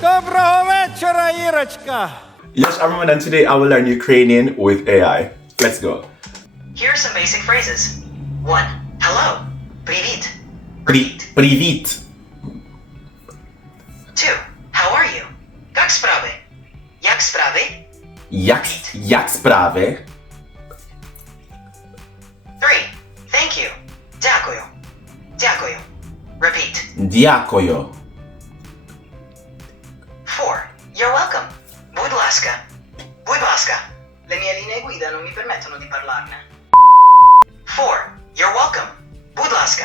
Доброго вечора, Ірочка! Yes, everyone, and today I will learn Ukrainian with AI. Let's go. Here are some basic phrases. 1. Hello. Привіт. Привіт. 2. How are you? Як справи? Як справи? Як справи? 3. Thank you. Дякую. Дякую. Repeat. Дякую. 4. You're welcome. Будь ласка. Будь ласка. Le mie linee guida non mi permettono di parlarne. 4. You're welcome. Будь ласка.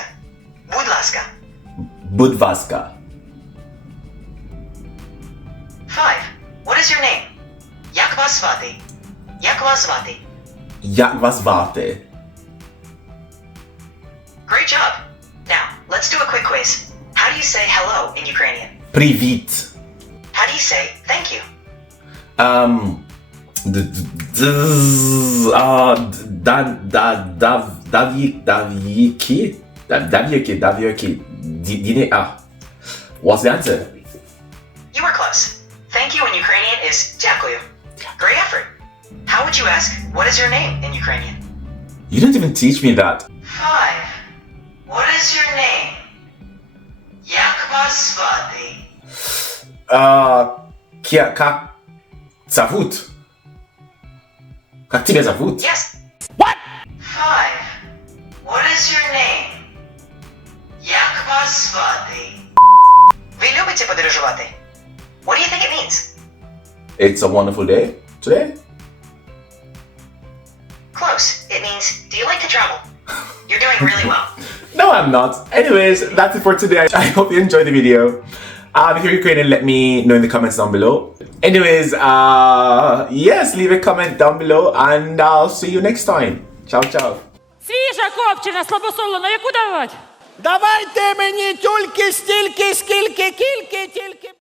Будь ласка. Будь ласка. 5. What is your name? Як вас звати? Як вас звати? Як вас звати? Great job. Now, let's do a quick quiz. How do you say hello in Ukrainian? Привіт. How do you say thank you? What's the answer? You were close. Thank you in Ukrainian is дякую. Great effort. How would you ask, what is your name in Ukrainian? You didn't even teach me that. 5. What is your name? Як вас звати? Как зовут? Как тебя зовут? Yes. What? 5. What is your name? Як вас звати? Ви любите подорожувати? What do you think it means? It's a wonderful day today. Close. It means, do you like to travel? You're doing really well. No, I'm not. Anyways, that's it for today. I hope you enjoyed the video. If you're Ukrainian, let me know in the comments down below. Anyways, yes, leave a comment down below and I'll see you next time. Ciao, ciao. Свіжа копчена, слабосолена, яку давати? Давайте мені тільки стільки, скільки, кільки, тільки.